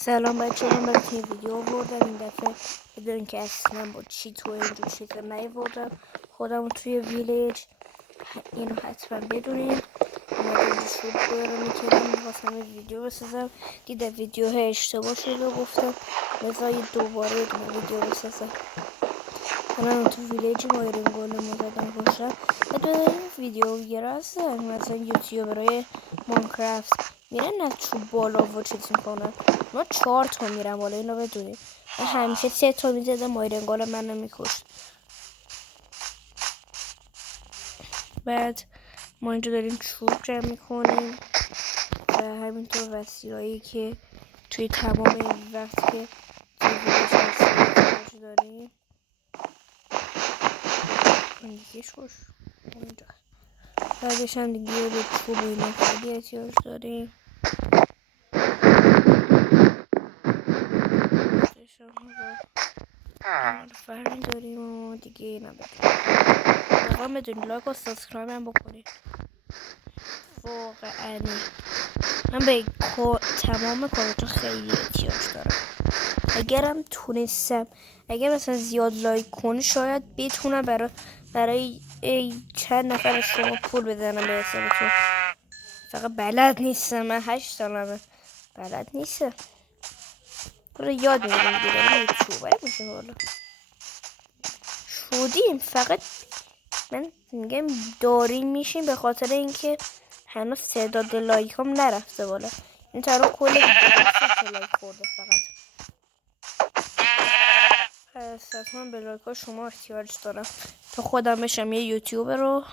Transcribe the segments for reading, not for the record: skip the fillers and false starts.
سلام بچه، من برای این ویدیو آوردم. این دفعه بدون که اصلا با چی تو اینجور چیزا نیاوردم. خودم توی ویلیج اینو حتما بدونین. اومدم اینجا شروع بیارم که من میخواستم این ویدیو بسازم، دیدم ویدیوها اشتباه شده و گفتم بذار دوباره ویدیو بسازم. الان تو ویلیج مایرین گولم زدم باشم. بدون ویدیو گیره هستن مثلا یوتیوبرای ماینکرافت میرن نه تو بالا و چیز میکنن. ما 4 تا میرم بالا، اینو بدونید. من همیشه 3 تا میزدم مایرین گول من نمیکشت. بعد ما اینجا داریم چوب جمع میکنیم و همینطور وسیلهایی که توی تمام این وقت که توی ویلیج هستیم داریم. این دیگه شوش اونجا بعدش هم دیگه به چوب اینا خیلی احتیاج داریم. فرمی داریم و دیگه اینا بدونیم. واقعا بدونید لایک و سابسکرایب هم بکنید. واقعا من به تمام کاراتون خیلی احتیاج دارم. اگرم تونستم اگر مثلا زیاد لایک کنی شاید بتونم برای چند نفر از شما پول بدنم به حسابتون. فقط بلد نیستم، من 8 سالمه بلد نیستم. برای یاد میگیرم دیگه دارم یوتیوبر میشه. حالا شدیم فقط من میگم داریم میشیم به خاطر اینکه هنوز تعداد لایک هم نرفته بالا. این ترا کل لایک خورده فقط. پس حتما به لایک ها شما احتیاج دارم تا خودم بشم یه یوتیوبر رو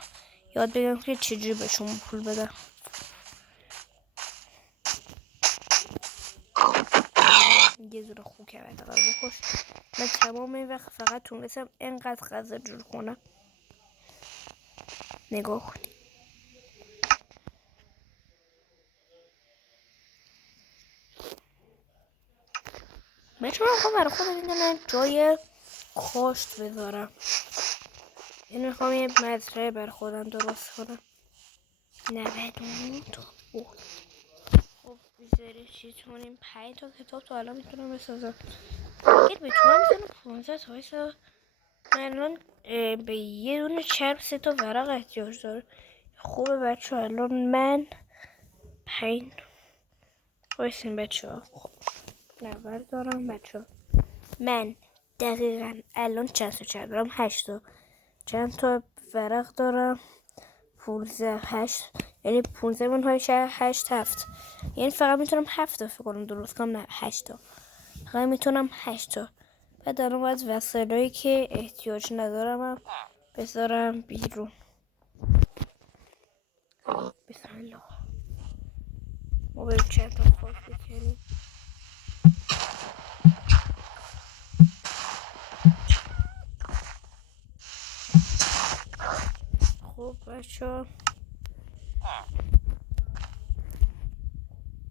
یاد بگم که چجوری به شما پول بدم. یه زور خوب که حداقل بکش. من تمام این وقت فقط تونستم اینقدر غذا جور کنم. نگاه کنید. من چون میخوام برای خودم میدونم جای کاشت بذارم. این میخوام یه مزرعه بر خودم درست کنم. 90 تا بود. خب بذاره چیز کنیم 5 تا کتاب تا الان میتونم بسازم. اگر بتونم بزنم 15 تا بسازم. من الان به یه دونه چرب 3 تا ورق احتیاج داره. خوبه بچه ها. الان من 5 بایستین بچه ها. خب نور دارم بچه ها. من دقیقا الان چند تا چرب دارم؟ 8 تا. چند تا ورق دارم؟ 15 8 یعنی 15 منهای 8 7 یعنی فقط میتونم 7 تا فکر کنم درست کنم. نه 8 تا فقط میتونم 8 تا. بعد الان باید وسایلایی که احتیاج ندارم بذارم بیرون. بسم الله. ما بریم چند تا خاک بکنیم. خب بچه ها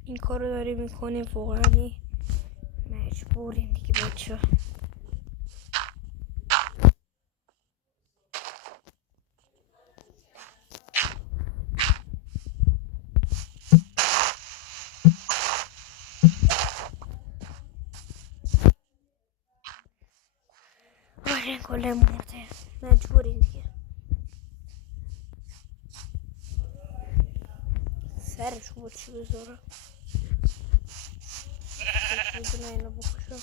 این کار رو داریم میکنیم. واقعا مجبوریم دیگه بچه ها. آره کل مرده مجبوریم دیگه. سرش بود چی بذارم؟ میدونه اینو بکشم.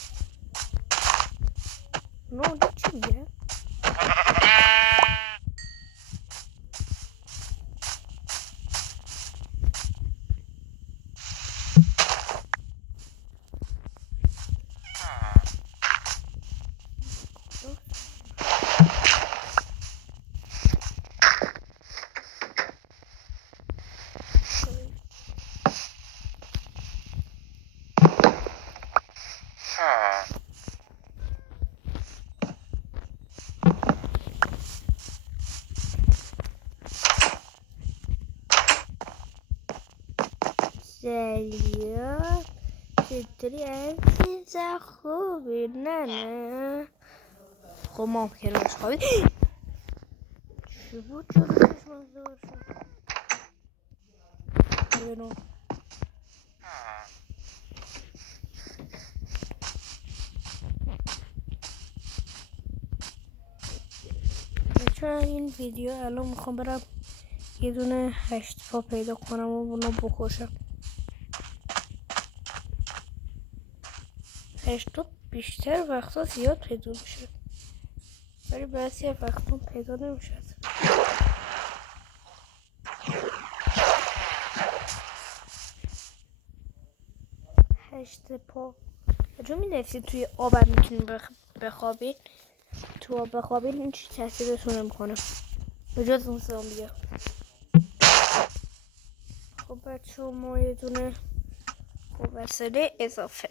نه چی میگه؟ سلام چطوری عزیز خوبی؟ نه خب ما هم کنارش خوابید. چی بود جلو چشمان زور شد؟ بینو بچه این ویدیو الان میخوام برم یه دونه 8 پا پیدا کنم و اونو بکشم. 8 تا بیشتر وقتا زیاد پیدا میشه ولی بعضی وقتا پیدا نمیشه. 8 پا کجا میدونستید توی آب هم میتونید بخوابید؟ تو آب بخوابید این چی تاثیرتون نمیکنه بجز اون زامبیه. خب بچه ما یه دونه وسیله اضافه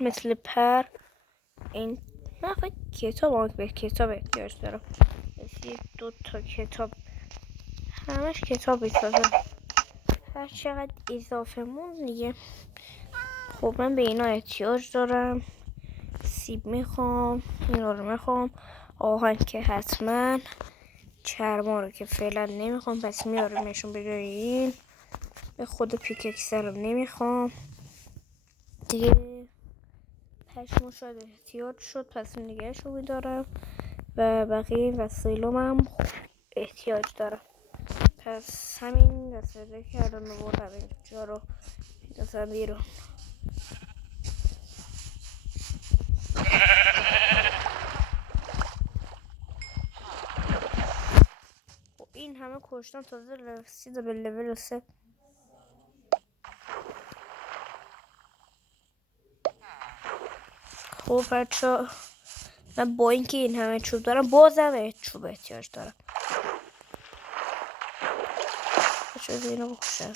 مثل پر این من فکر کتاب به کتاب احتیاج دارم. مثل 2 تا کتاب همش کتاب بسازم هر چقدر اضافه مون دیگه. خب من به اینا احتیاج دارم. سیب میخوام، اینا رو میخوام، آهن که حتما، چرما رو که فعلا نمیخوام پس میارمشون به جای این. به خود پیککسه رو نمیخوام دیگه. پشمو شاید احتیاج شد پس نگهش رو میدارم و بقیه وسایلم هم احتیاج دارم پس همین وسایله که الان بردم اینجا رو میدازم بیرون. این همه کشتم تازه رسیده به لول 3. خب بچه من با اینکه این همه چوب دارم بازم چوب احتیاج دارم. بچه از اینو بکشم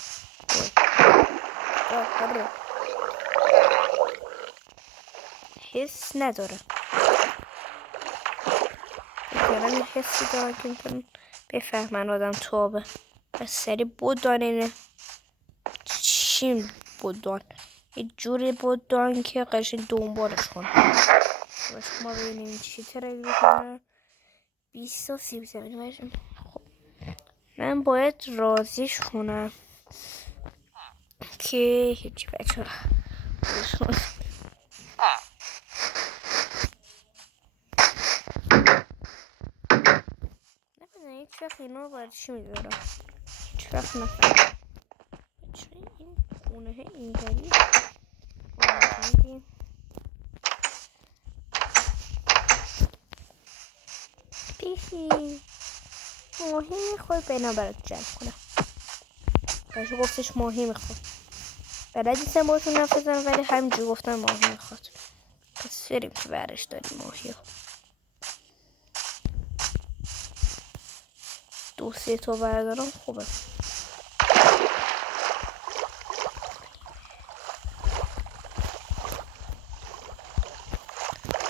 حس نداره بکنم یه حسی دارم که میتونم بفهمن آدم تو آبه بس سری بودان اینه. چی بودان؟ یه جوری بودان که قشنگ دنبالش کنم. بس ما ببینیم چی ترک بکنم. 20 تا سیب زمینی. خب من باید رازیش کنم که هیچی بچه نمیدونم هیچ وقت اینا رو باید چی میدارم هیچ وقت نفرم چه این خونه اینجوری پیشی ماهی میخوای بنا برات جمع کنم. باشو گفتش ماهی میخواد بلد نیستم باشون نفت بزنم ولی همینجور گفتم ماهی میخواد پس بریم که برش داریم ماهی ها 2-3 تا بردارم خوبه.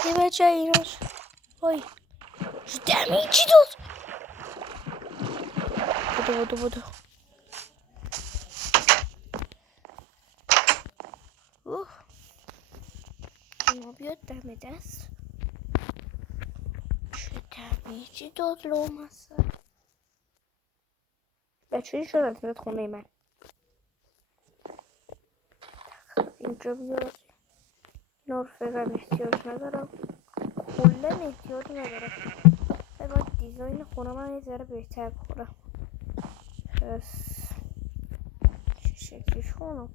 یه بچه ایناش وای دمیجی داد. بودو ما بیاد دم دست چه دمیجی داد لوم هست. بچه این شد از میاد خونه من اینجا بیاد اینا رو فقط احتیاج ندارم کلا احتیاج ندارم باید دیزاین خونه من یه ذره بهتر کنم پس چه شکلیش کنم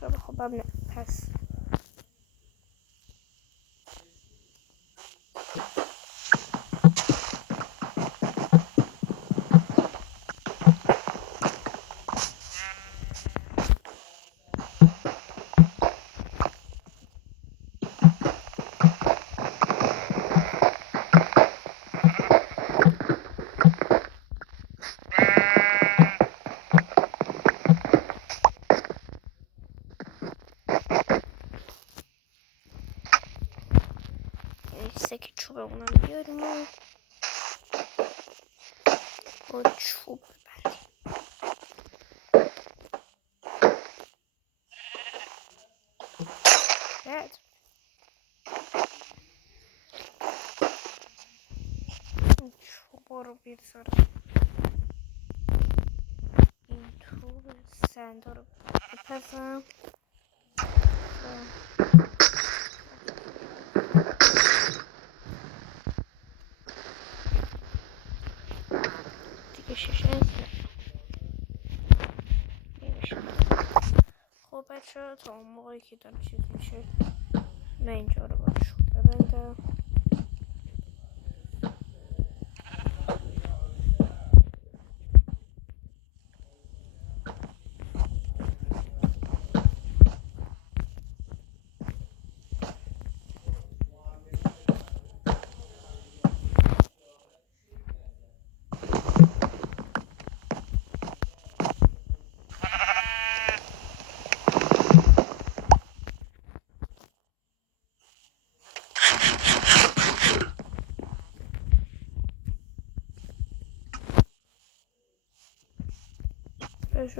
چرا خب هم نه پس سک چوب اونم بیاریم و با چوب ببندیم. بعد بذارم. این تو سندا رو بپزم. دیگه شش نمیشه. خب بچه ها تا اون موقعی که داره چیز میشه من اینجا رو باید شد ببندم.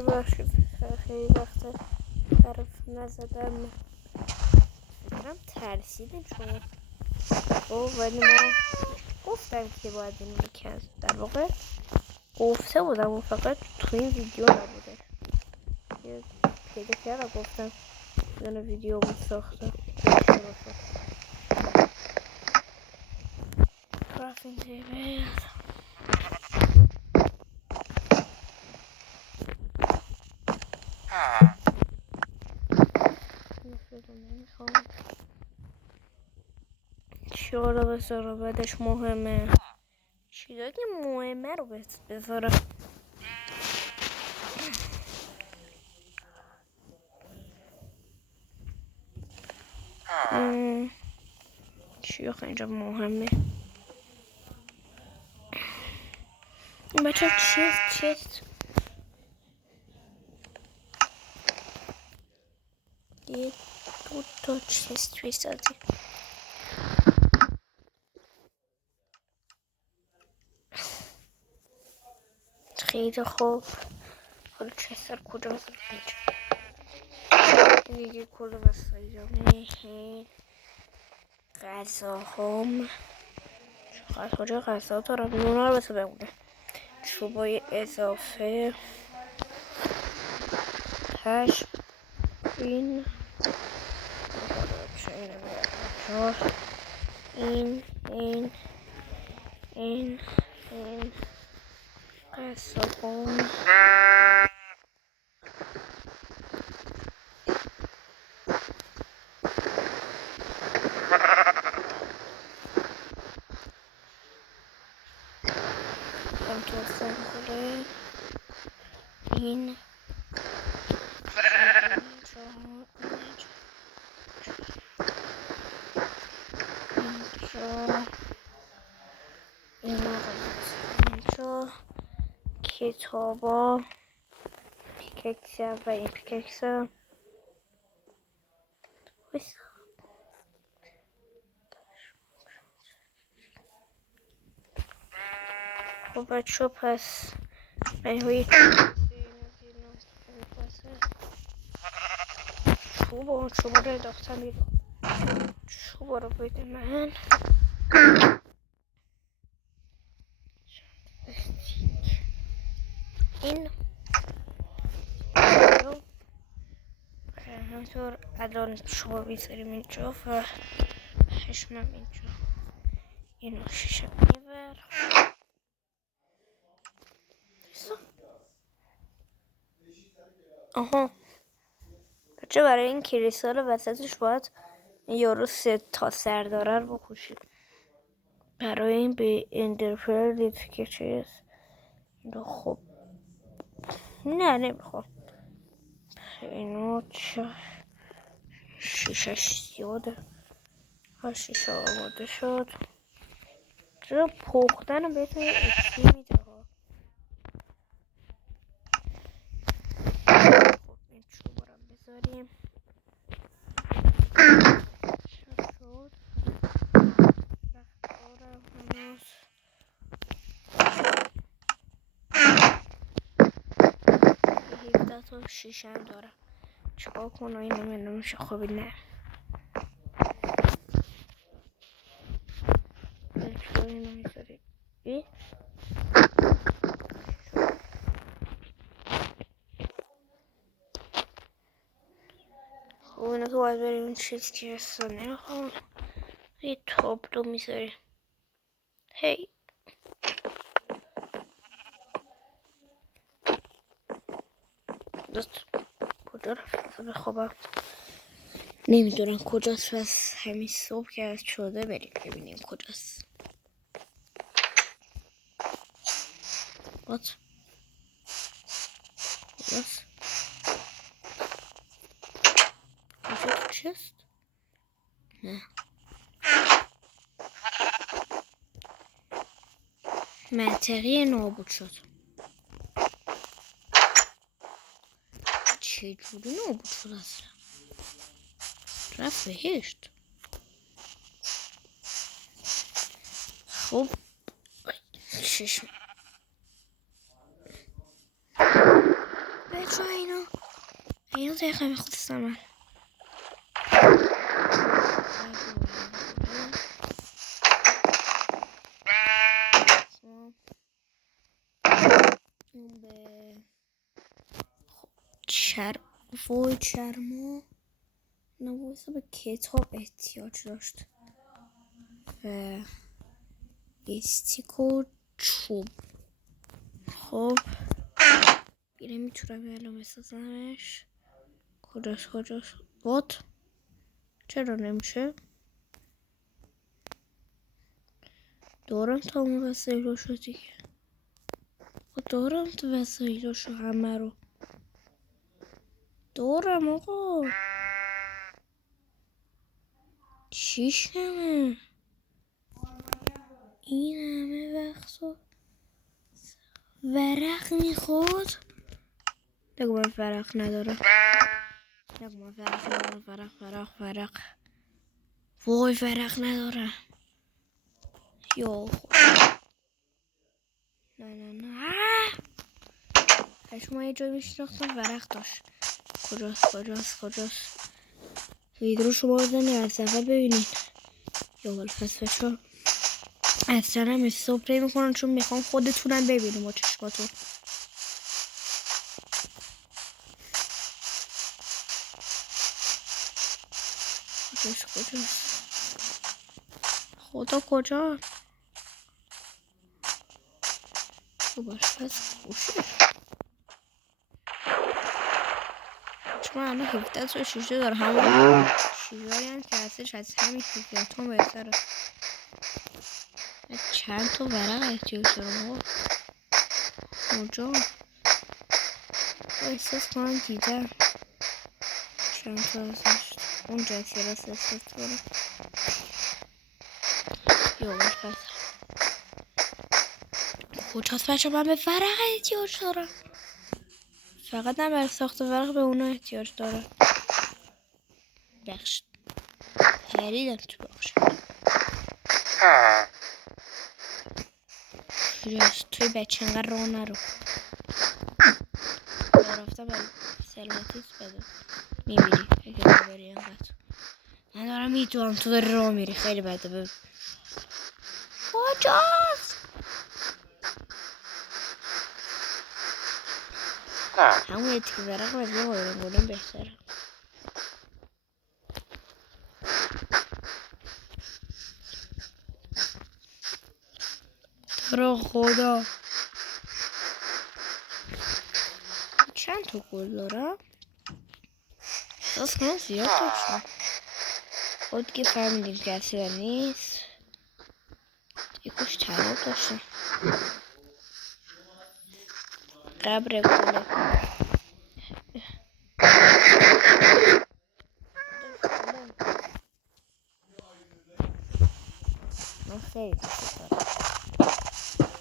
بخشید خیلی وقت حرف نزدم. فکرم ترسیدین شما. ولی ما گفتم که باید این میکرد. در واقع گفته بودم و فقط تو این ویدیو نبوده. یه پیدا کردم گفتم بدون ویدیو بود ساخته. کرافینگ تیبل چیا رو بذارم بعدش مهمه. چیزایی که مهمه رو بذارم. چیا خیلی اینجا مهمه. بچه چیست یه دو تا چیست توی سازی. خیلی خوب. حالا چستر کجا بذارم اینجا دیگه کل وسایلمه. غذا هم کجا غذا دارم نونا رو بسه بمونه. چوبای اضافه هشت این این غذا هم این اینجا کتابا پیککس و این پیککس خب بچه پس من چوبا رو انداختم بیرون. چوبا رو بده من. این همینطور الان چوبا بیزاریم اینجا و پشمم اینجا. اینو شیشه میبر. آها بچه برای این کریستال وسطش باید یارو 3 تا سر داره رو بکشید. برای این به اندرپر دید که چیز اینو خب نه نمیخوام. اینو چه شیشش زیاده. ها شیشه آماده شد. چرا پختن رو بهتون اکسی میده ها. خب این چوب رو بذاریم. شد رفتارم هنوز 17 تا شیشه هم دارم. چیکار کنم اینو من نمیشه خوبی نه. اینو میذاریم. اینو که باید بریم این چیز که رسانه نمیخوام یه تابلو میذاریم. هی دوست کجا رفت بخوابم؟ نمیدونم کجاست. بس همین صبح که از شده بریم ببینیم کجاست. کجاست؟ کجا چیست؟ نه منطقی نابود شد. چجوری نابود شد اصلا؟ رفت بهشت. خب چشم بچه اینو دقیقه میخواستم من. اون به وای چرما نوازه به کتاب احتیاج داشت و استیک و چوب. خب بیره میتونم الان بسازمش. کجاست بات چرا نمیشه؟ دارم تا اون وسایلاشو دیگه. دارم تو وسایلاشو همه رو دارم آقا. چیش همه این همه وقت ورق میخواد. بگو من ورق ندارم. بگو من ورق ندارم. ورق وای ورق ندارم. یا نه شما یه جایی میشناختم ورق داشت. کجاست ویدرو شما بزنید از اول ببینید. یا پس بچه اصلا هم استوپری میکنن چون میخوام خودتونم ببینیم با چشماتون. کجاست خدا کجا؟ باش پس گوشه چون الان 17 تا شیشه داره. همون شیشه‌ای هم که هستش از همین 17 تا بهتره. چند تا ورق احتیاج دارم کجا؟ احساس کنم دیدم چند تا ازش اونجا کلاس احساس دارم. یا پس کجاست بچه؟ من به ورق احتیاج دارم. فقط نه برای ساخت ورق به اونا احتیاج دارم. بخش هریدم تو بخش کجاست؟ توی بچه انقدر راه نرو. رفتم برای سلامتیت بده میمیری اگه ببری انقدر. من دارم میتونم تو داری راه میری خیلی بده. ببین کجاست؟ همون یکی ورق از یه قایرم بهتره. رو خدا چند تا گل دارم؟ احساس کنم زیاد داشتم. خود که فهمیدیم که اصلا نیست. یه کش طلب داشتم. قبر گله من خیلی دوست دارم.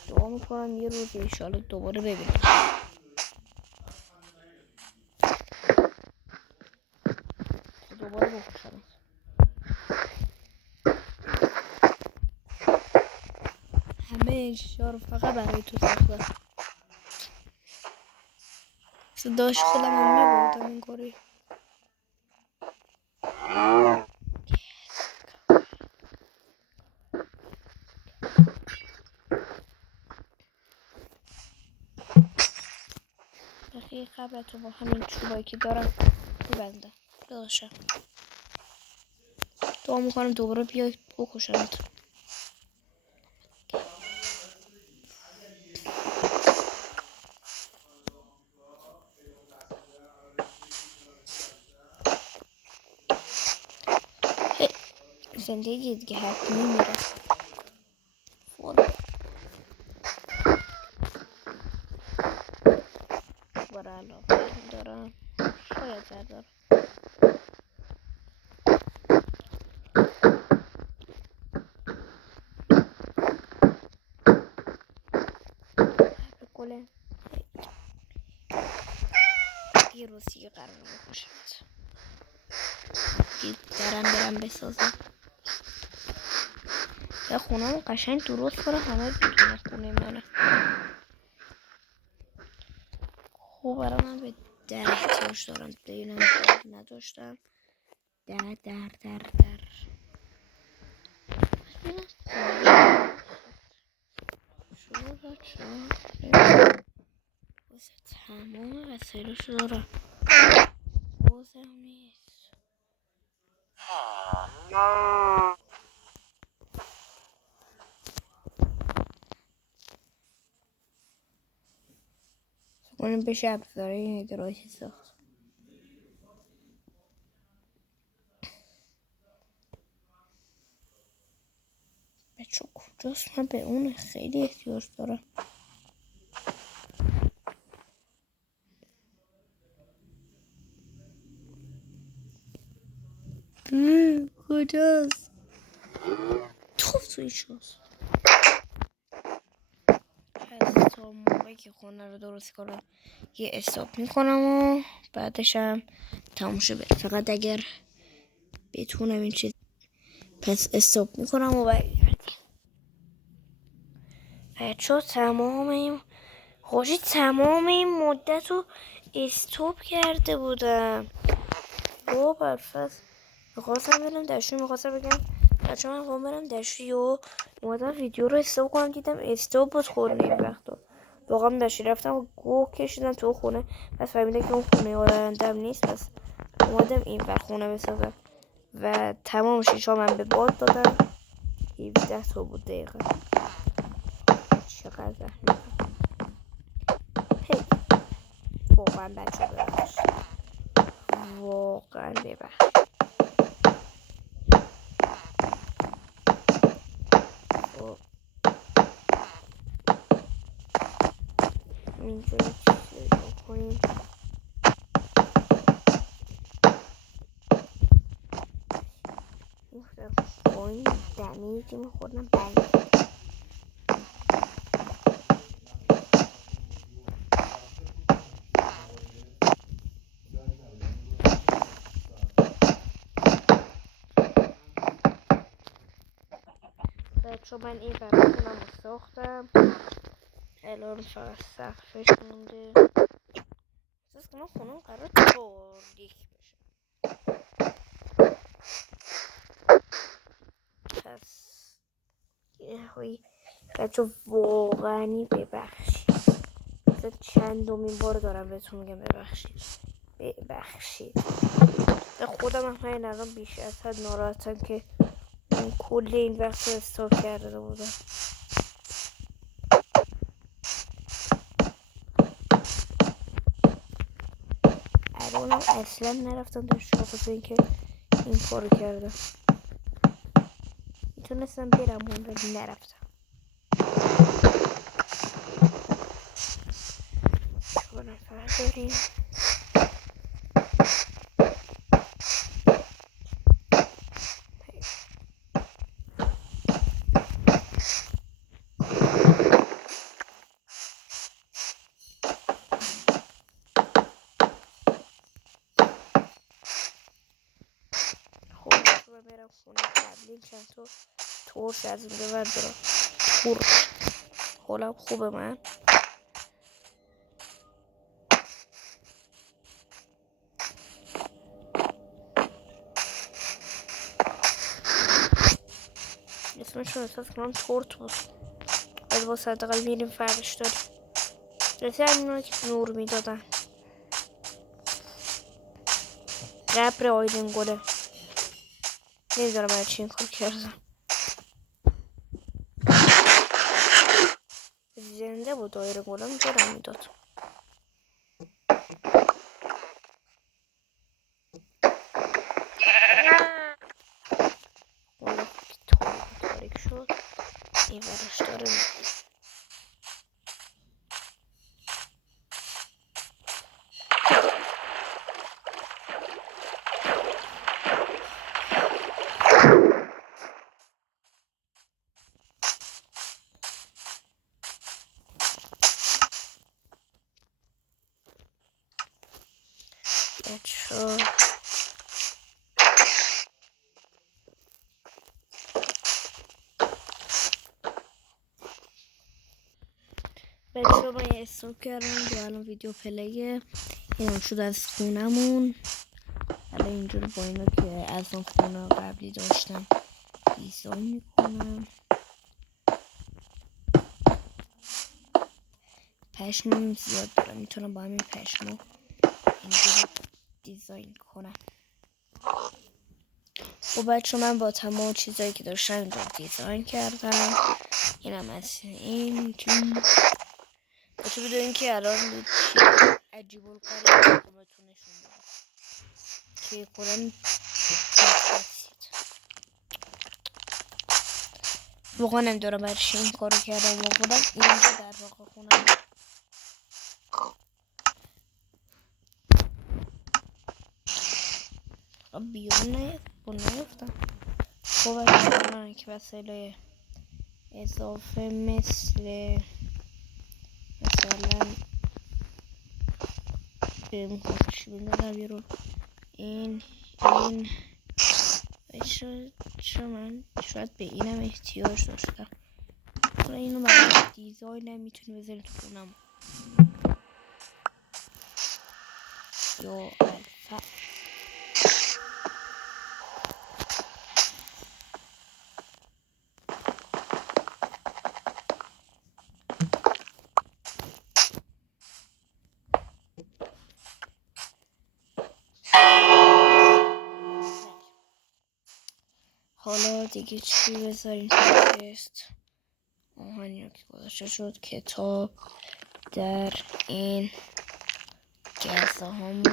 دعا میکنم یه روز انشالله دوباره ببینم. دوباره بکشم. همه اشیا رو فقط برای تو ساختم. صداش خودم هم میبردم این کاری. بخیه قبل تو با همین چوبایی که دارم ببندم. داداشم دعا میکنم دوباره بیای بکشمت. زندگی دیگه حتمی میره. برای علاقه دارم شاید بردارم. بگله یه روزی قرار بکشمت. دارم برم بسازم یه خونه رو قشنگ درست کنه همه بتونه خونه منه. خب برای من به در احتیاج دارم. ببینم در نداشتم. در شما بچه واسه تمام وسایلشو دارم. بازم نیست. کنیم بشه ابزاره این ادراکی ساخت. بچه کجاست؟ من به اون خیلی احتیاج دارم. کجاست؟ توی شوز. پس تا موقعی که خونه رو درست کنم یه استاپ میکنم و بعدشم تموشه بره. فقط اگر بتونم این چیز پس استاپ میکنم و برگردیم. بچه تمام این مدت رو استاپ کرده بودم. او برفض میخواستم برم دشوی. میخواستم بگم بچه من خواهم برم دشوی و اومدم ویدیو رو استاپ کنم. دیدم استاپ بود خورده این وقتا. واقعا دشوی رفتم و گوه کشیدم تو خونه. پس فهمیدم که اون خونه آرندم نیست. پس اومدم این ور خونه بسازم و تمام شیشا من به باد دادم. 17 تا بود دقیقا. چقدر زحمت هی واقعا بچه ببخش. واقعا ببخش. اینجا چیزی بکنیم. با این دمیجی میخوردم برگرد. بچه من این براتونم رو ساختم. الان فقط سقفش مونده. احساس کنم خونم قرار تاریک بشه. پس یه بچه واقعا ببخشید. چندمین بار دارم بهتون میگم ببخشید. خودم هم همین الان بیش از حد ناراحتم که کل این وقت رو استاپ کرده بودم. الانم اصلا نرفتم در شاخصه این که این کارو کردم. میتونستم برم اون ولی نرفتم. چون نفر داریم. خب برم خونه قبلی چند تا تورش از این به بعد دارم. تورش حالم خوبه من. اسمش رو احساس کنم تورت بود. از با صدقل میریم فرش داریم. جلسه همین که نور میدادن. قبر آیدن گله. نمیدونم برای چی این کار کردم. زنده بود دایر گلم جرم میداد. گله تاریک شد. این ورش داره بچه من یه استاپ کردم دو الان ویدیو پلیه. اینم شد از خونمون. حالا اینجور با اینو که از اون خونه قبلی داشتم دیزاین میکنم. پشمم زیاد دارم، میتونم با همین پشمو اینجور دیزاین کنم. خب بچه من با تمام چیزایی که داشتم اینجور دیزاین کردم. اینم از این جون بچه بدونین که الان عجیب القرار بهتون نشون بدم که کلن واقعا نمیدونم برای چی این کارو کردم. واقعا اینجا در واقع خونم بیرون نیفتم. خب بچه من که وسایل اضافه مثلا چی بندازم بیرون. این چون من شاید به اینم احتیاج داشتم. حالا اینو برای دیزاینم میتونی بذاری تو خونم. یا الفا حالا دیگه چی بذاریم تو تست. آهنی که گذاشته شد کتاب در این جلسه همون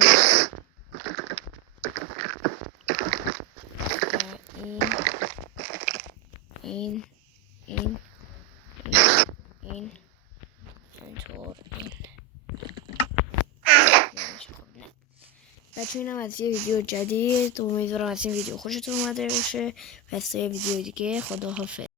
این اینطور این بچه اینم از یه ویدیو جدید. امیدوارم از این ویدیو خوشتون اومده باشه. پس تا یه ویدیو دیگه خداحافظ.